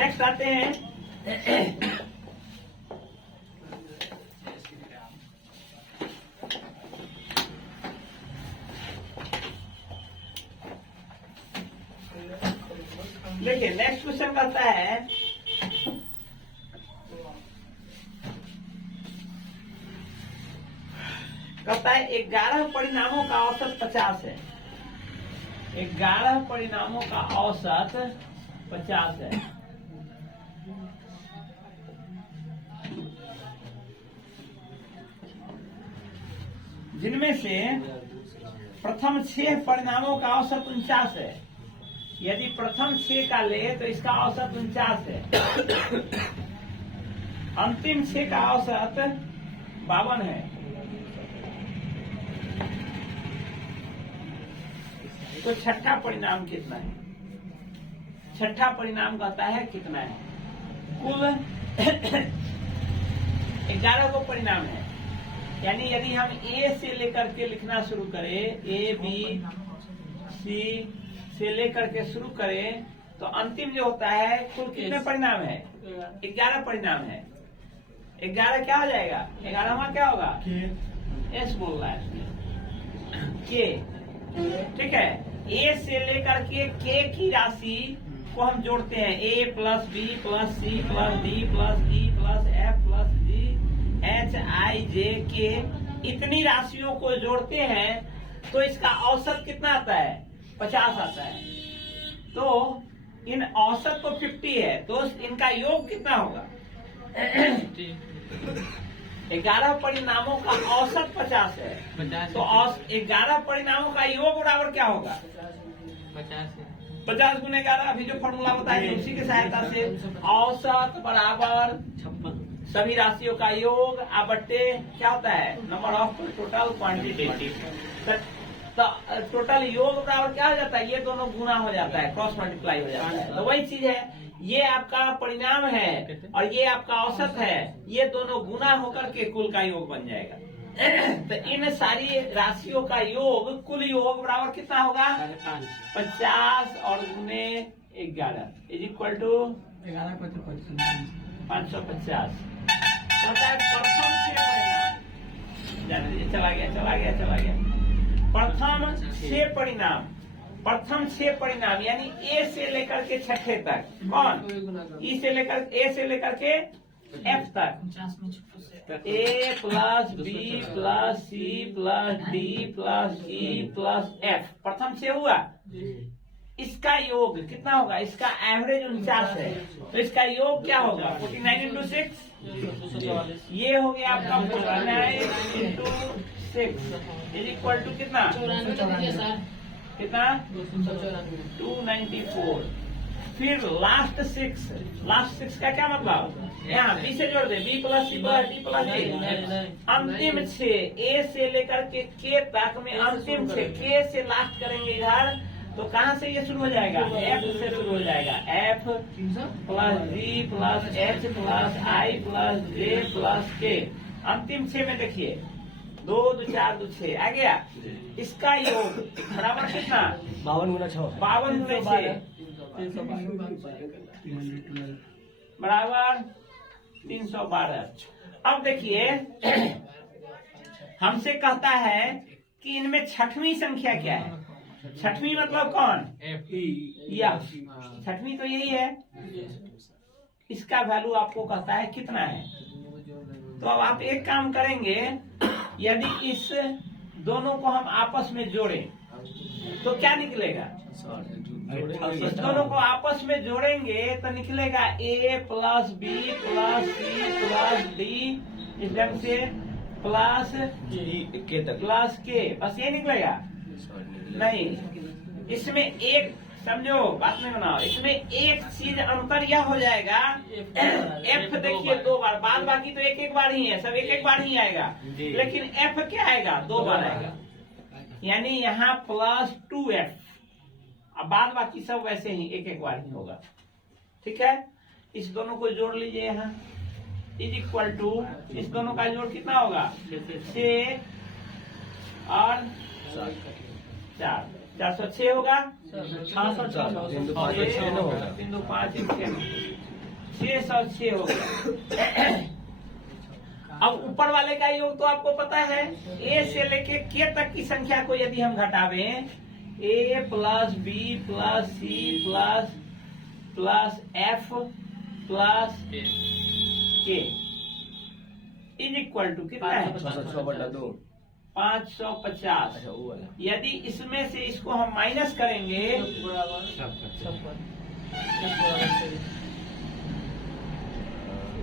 Next आते हैं देखिए नेक्स्ट क्वेश्चन कहता है कहता है 11 परिणामों का औसत 50 है। 11 परिणामों का औसत 50 है। जिनमें से प्रथम 6 परिणामों का औसत 49 है। यदि प्रथम 6 का ले तो इसका औसत 49 है। अंतिम 6 का औसत 52 है। तो छठा परिणाम कितना है? छठा परिणाम कहता है कितना है? कुल 11 को परिणाम है। यानी यदि हम ए से लेकर के लिखना शुरू करें, ए बी सी से लेकर के शुरू करें, तो अंतिम जो होता है कुल कितने परिणाम है? 11 परिणाम है। 11 क्या हो जाएगा? 11वां क्या होगा? एस बोल रहा है इसमें, के। ठीक है, ए से लेकर के की राशि को हम जोड़ते हैं। A plus B plus C plus D plus E plus F plus G H I J K, इतनी राशियों को जोड़ते हैं तो इसका औसत कितना आता है? 50 आता है। तो इन औसत तो 50 है, तो इनका योग कितना होगा? 11 परिणामों का औसत 50 है। तो 11 परिणामों का योग बराबर क्या होगा? 50 गुने 11। अभी जो फॉर्मूला बताया उसी की सहायता से औसत बराबर सभी राशियों का योग बट्टे क्या होता है? Number of total quantity. तो टोटल योग बराबर क्या हो जाता है? ये दोनों गुना हो जाता है, क्रॉस मल्टीप्लाई हो जाता है। तो वही चीज है, ये आपका परिणाम है और ये आपका औसत है, ये दोनों गुना होकर के कुल का योग बन जाएगा। तो इन सारी राशियों का योग, कुल योग बराबर कितना होगा? 50 और गुने 11 इज इक्वल टू 550। प्रथम 6 परिणाम, जाने दीजिए, चला गया। प्रथम 6 परिणाम यानी ए से लेकर के छठे तक। कौन? ई से लेकर ए से लेकर के एफ तक। तो A plus B plus C plus D plus E plus F, प्रथम 6 हुआ। इसका योग कितना होगा? इसका एवरेज 49 है, तो इसका योग क्या होगा? 49 इंटू 6, ये हो गया आपका 49 इंटू 6 इज इक्वल टू कितना? कितना? 294। फिर लास्ट 6 का क्या मतलब? यहाँ बी से जोड़ दे, B plus C plus D plus D. अंतिम 6 ए से लेकर के तक में अंतिम 6 के से लास्ट करेंगे इधर, तो कहाँ से ये शुरू हो जाएगा? एफ से शुरू हो जाएगा। एफ प्लस जी प्लस एच प्लस आई प्लस जे प्लस के। अंतिम 6 में देखिए 2 2 4 2 6 आ गया। इसका योग बराबर कितना? 52 गुना 6 बराबर 312। अब देखिए हमसे कहता है कि इनमें छठवीं संख्या क्या है? छठवीं मतलब कौन? या छठवीं तो यही है। इसका वैल्यू आपको कहता है कितना है? तो अब आप एक काम करेंगे, यदि इस दोनों को हम आपस में जोड़ें तो क्या निकलेगा? इस दोनों को आपस में जोड़ेंगे तो निकलेगा A plus B plus C plus D इस ढंग से प्लस के, बस ये निकलेगा। नहीं, इसमें एक समझो, बात में बनाओ, इसमें एक चीज अंतर यह हो जाएगा, एफ देखिए 2 बार, बाद बाकी तो एक बार ही है, सब एक बार ही आएगा, लेकिन एफ क्या आएगा? 2 बार आएगा। यानी यहाँ प्लस 2f, अब बाद बाकी सब वैसे ही एक बार ही होगा। ठीक है, इस दोनों को जोड़ लीजिए यहाँ, इज इक्वल टू, इस दोनों का जोड़ कितना होगा? 6 और 4, 406 होगा। 606 होगा। 3 2 5 6 606 हो गया। अब ऊपर वाले का योग तो आपको पता है, ए से लेके के तक की संख्या को यदि हम घटावे, A plus B plus C plus F plus K is equal to कितना है? 550। यदि इसमें से इसको हम माइनस करेंगे,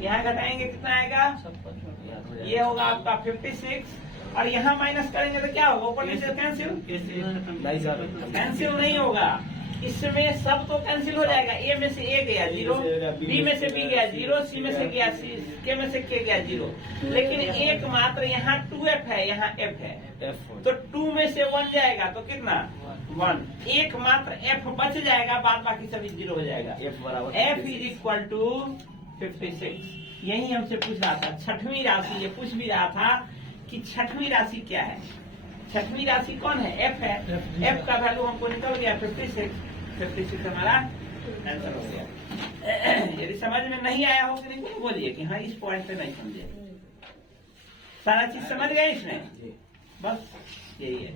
यहाँ घटाएंगे कितना आएगा? ये होगा आपका 56, और यहाँ माइनस करेंगे तो क्या होगा? ऊपर नीचे कैंसिल नहीं होगा, इसमें सब तो कैंसिल हो जाएगा। ए में से ए गया 0, बी में से बी गया 0, सी में से गया सी, के में से के गया 0, लेकिन एक मात्र यहाँ 2f है, यहाँ f है, तो 2 में से 1 जाएगा तो कितना? 1। एक मात्र f बच जाएगा, बाद बाकी सभी 0 हो जाएगा। f is equal to 56। यही हमसे पूछ रहा था छठवीं राशि, ये पूछ भी रहा था कि छठवीं राशि क्या है। छठवीं राशि कौन है? f है। f का वैल्यू हमको निकल गया 56 हमारा आंसर हो गया। यदि समझ में नहीं आया हो कि नहीं तो बोलिए कि हाँ इस पॉइंट पे नहीं समझे। सारा चीज समझ गए इसमें? बस यही है।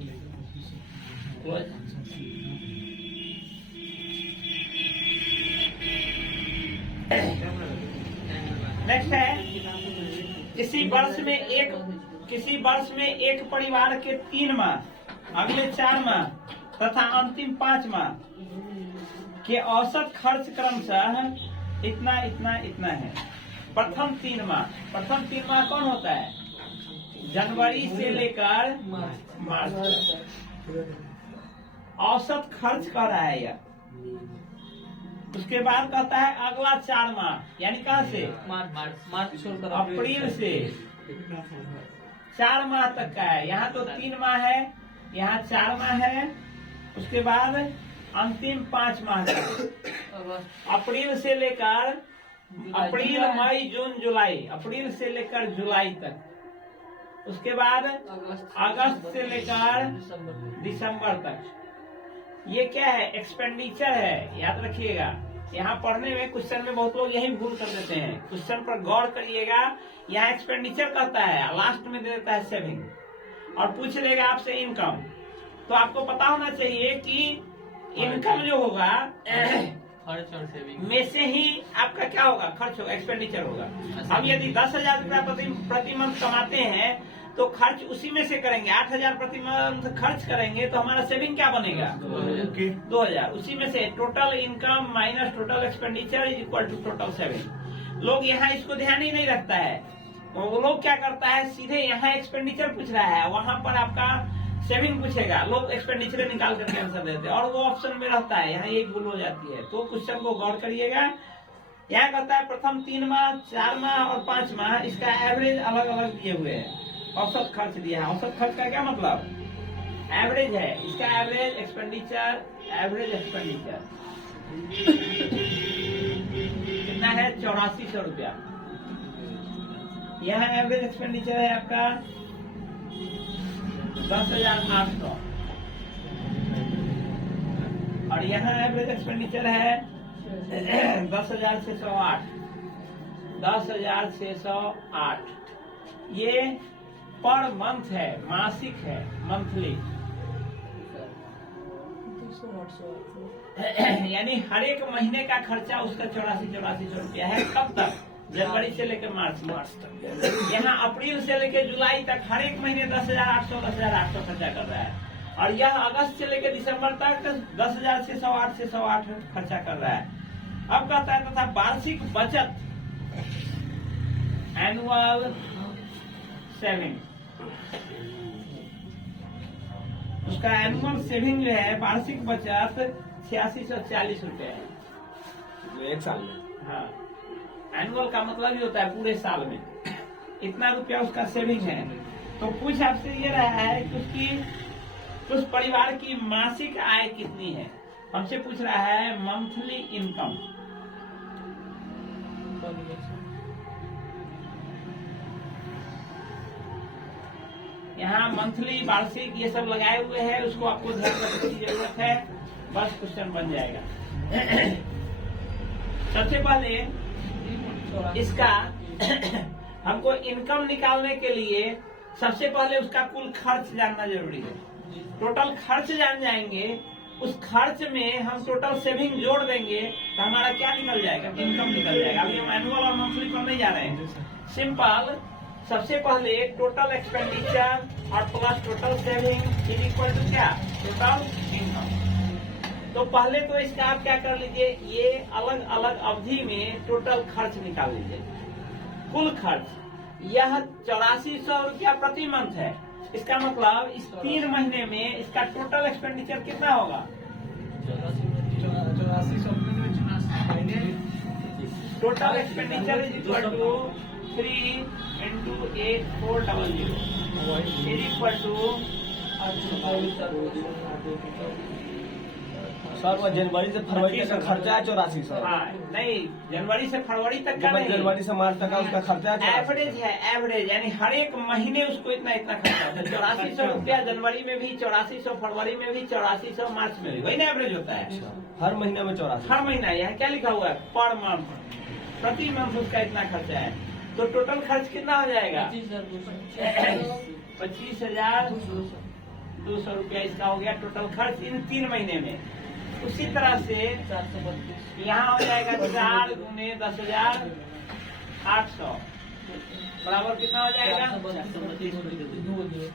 नेक्स्ट है, किसी वर्ष में एक परिवार के 3 माह, अगले 4 माह तथा अंतिम 5 माह के औसत खर्च क्रमशः इतना इतना इतना है। प्रथम 3 माह कौन होता है? जनवरी से लेकर मार्च तक। औसत खर्च कर रहा है यह। उसके बाद कहता है अगला 4 माह, यानी कहाँ से? मार्च छोड़कर अप्रैल से 4 माह तक का है। यहाँ तो 3 माह है, यहाँ 4 माह है। उसके बाद अंतिम 5 माह का, अप्रैल से लेकर अप्रैल मई जून जुलाई, अप्रैल से लेकर जुलाई तक। उसके बाद अगस्त से लेकर दिसंबर तक। ये क्या है? एक्सपेंडिचर है, याद रखिएगा। यहाँ पढ़ने में क्वेश्चन में बहुत लोग यही भूल कर देते हैं। क्वेश्चन पर गौर करिएगा। यहाँ एक्सपेंडिचर कहता है, लास्ट में दे देता है सेविंग, और पूछ लेगा आपसे इनकम। तो आपको पता होना चाहिए कि इनकम जो होगा खर्च और सेविंग में से ही आपका क्या होगा? खर्च होगा, एक्सपेंडिचर होगा। हम यदि 10,000 रुपया प्रति मंथ कमाते हैं तो खर्च उसी में से करेंगे। 8,000 प्रति मंथ खर्च करेंगे तो हमारा सेविंग क्या बनेगा? 2,000। उसी में से total income minus total expenditure is equal to total saving. लोग यहाँ इसको ध्यान ही नहीं रखता है। तो वो लोग क्या करता है, सीधे यहाँ एक्सपेंडिचर पूछ रहा है, वहां पर आपका सेविंग पूछेगा, लोग एक्सपेंडिचर निकाल करके आंसर देते हैं, और वो ऑप्शन में रहता है। यहाँ एक भूल हो जाती है। तो क्वेश्चन को गौर करिएगा। यहाँ कहता है प्रथम 3 माह, 4 माह और 5 माह, इसका एवरेज अलग अलग दिए हुए हैं। औसत खर्च दिया है। औसत खर्च का क्या मतलब? एवरेज है। इसका एवरेज एक्सपेंडिचर, एवरेज एक्सपेंडिचर कितना है? 8400 रुपया। यहाँ एवरेज एक्सपेंडिचर है आपका 10,800, और यहाँ एवरेज एक्सपेंडिचर है 10,608। 10,608 ये पर मंथ है, मासिक है, मंथली। यानी हर एक महीने का खर्चा उसका 8400 रुपया है। कब तक? जनवरी से लेकर मार्च तक। यहाँ अप्रैल से लेकर जुलाई तक हर एक महीने 10,800 खर्चा कर रहा है, और यह अगस्त से लेकर दिसंबर तक 10,608 खर्चा कर रहा है। अब कहता है तथा वार्षिक बचत, एनुअल सेविंग, उसका एनुअल सेविंग जो है, वार्षिक बचत 8640 रुपए है। 1 साल में। हाँ, एनुअल का मतलब ही होता है पूरे साल में इतना रुपया उसका सेविंग है। तो पूछ आपसे ये रहा है कि उसकी उस परिवार की मासिक आय कितनी है। हमसे पूछ रहा है मंथली इनकम। यहाँ मंथली, वार्षिक ये सब लगाए हुए हैं, उसको आपको ध्यान रखने की जरूरत है, बस क्वेश्चन बन जाएगा। सबसे पहले इसका हमको इनकम निकालने के लिए सबसे पहले उसका कुल खर्च जानना जरूरी है। टोटल खर्च जान जाएंगे, उस खर्च में हम टोटल सेविंग जोड़ देंगे तो हमारा क्या निकल जाएगा, इनकम निकल जाएगा। अभी हम एनुअल और मंथली पर नहीं जा रहे हैं, सिंपल। सबसे पहले टोटल एक्सपेंडिचर और plus total saving is equal to क्या, टोटल इनकम। तो पहले तो इसका आप क्या कर लीजिए, ये अलग अलग अवधि में टोटल खर्च निकाल लीजिए। कुल खर्च यह 8400 रुपया प्रति मंथ है। इसका मतलब इस 3 महीने में इसका टोटल एक्सपेंडिचर कितना होगा, 8400। Total expenditure is equal to 3 into 8400 is equal to sir वो जनवरी से फरवरी तक का खर्चा है 8400। हाँ, नहीं, जनवरी से फरवरी तक का नहीं, जनवरी से मार्च तक का उसका खर्चा है एवरेज है, एवरेज यानी हर एक महीने उसको इतना इतना खर्चा होता है। 8400 रुपया जनवरी में भी, 8400 फरवरी में भी, 8400 मार्च में भी, वही ना एवरेज होता है हर महीने में 84। हर महीना। यहाँ क्या लिखा हुआ है, पर मंथ, प्रति मंथ उसका इतना खर्चा है। तो टोटल खर्च कितना हो जाएगा, 25,200 रुपया इसका हो गया टोटल खर्च इन 3 महीने में। उसी तरह से यहाँ हो जाएगा 4 गुने 10,800 बराबर कितना हो जाएगा, 432।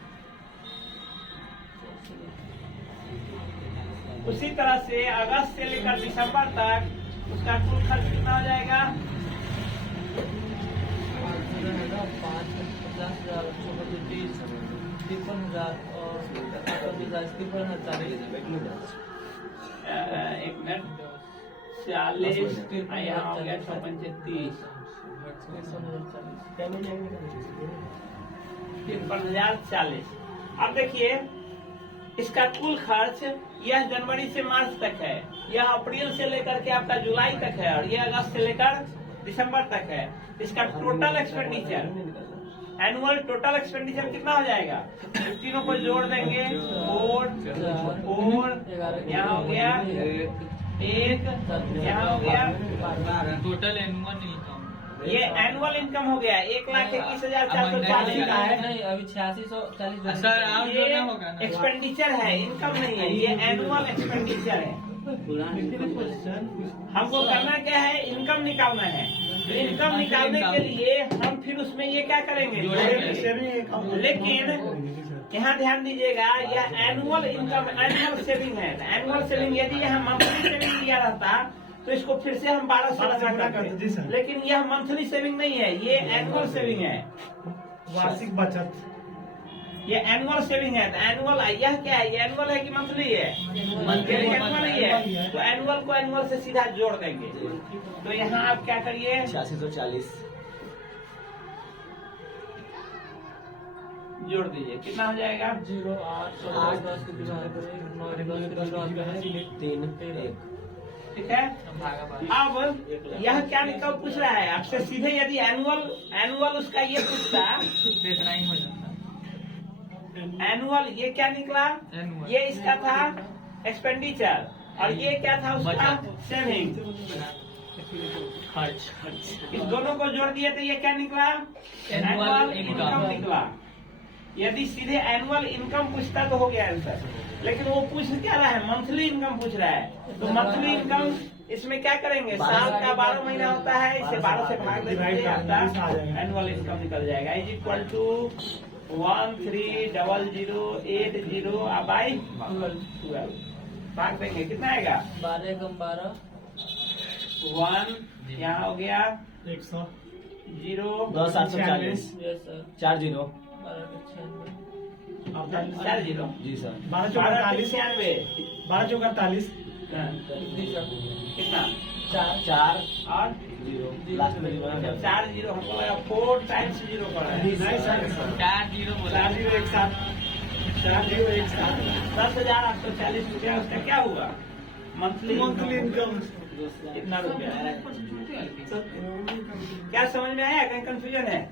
उसी तरह से अगस्त से लेकर दिसंबर तक उसका कुल खर्च कितना हो जाएगा, 1 मिनट 40, यहाँ हो गया 635, 53,040। अब देखिए इसका कुल खर्च यह जनवरी से मार्च तक है, यह अप्रैल से लेकर के आपका जुलाई तक है, और यह अगस्त से लेकर दिसंबर तक है। इसका total expenditure, annual total expenditure कितना हो जाएगा, तीनों को जोड़ देंगे, और यहाँ हो गया 1, यहाँ हो गया टोटल एनुअल इनकम। ये एनुअल इनकम हो गया 1,21,440 का है। नहीं, अभी 8640। सर आप ये जोड़ना होगा ना, एक्सपेंडिचर है, इनकम नहीं है, ये एनुअल एक्सपेंडिचर है। हमको करना क्या है, इनकम निकालना है। इनकम निकालने के लिए हम फिर उसमें ये क्या करेंगे, लेकिन यहाँ ध्यान दीजिएगा, यह एनुअल इनकम, एनुअल सेविंग है। एनुअल सेविंग यदि यहाँ मंथली सेविंग दिया रहता तो इसको फिर से हम 1200 करते, लेकिन यह मंथली सेविंग नहीं है, ये एनुअल सेविंग है, वार्षिक बचत। ये एनुअल सेविंग है। तो एनुअल यह क्या है, ये एनुअल है कि मंथली है, एनुअल ही है। तो एनुअल को एनुअल से सीधा जोड़ देंगे। तो यहाँ आप क्या करिए, 8640 जोड़ दीजिए, कितना हो जाएगा, 3 ठीक है। अब यह क्या निकल पूछ रहा है आपसे, सीधे यदि एनुअल उसका ये पूछता, इतना ही हो जाता एनुअल ये क्या निकला, Annual। ये इसका था एक्सपेंडिचर, और ये क्या था उसका सेविंग। खर्च। इस दोनों को जोड़ दिए तो ये क्या निकला, एनुअल इनकम निकला। यदि सीधे एनुअल इनकम पूछता तो हो गया आंसर, लेकिन वो पूछ क्या रहा है, मंथली इनकम पूछ रहा है। तो मंथली इनकम इसमें क्या करेंगे, साल का 12 महीना होता है, इसे 12 से भाग देंगे, आपका एनुअल इनकम निकल जाएगा। इज इक्वल टू 130080 बाई 12 भाग देंगे, कितना आएगा, 12 कम 12, 1 यहाँ हो गया 100 0 10,840 यस सर, 40 12 4 0 जी सर। 12 चौका 40, 12 12 चौका 40, कितना, 4 और 0 लास्ट में 0 है। 4 0 हमको लगा 4 टाइम्स 0 पड़ा है। नहीं सर, 4 0 बोला। 4 0 एक साथ, 4 0 एक साथ। 10,840 रुपया उसका क्या हुआ, मंथली मंथली इनकम। कितना रुपया है, क्या समझ में आया, कहीं कंफ्यूजन है।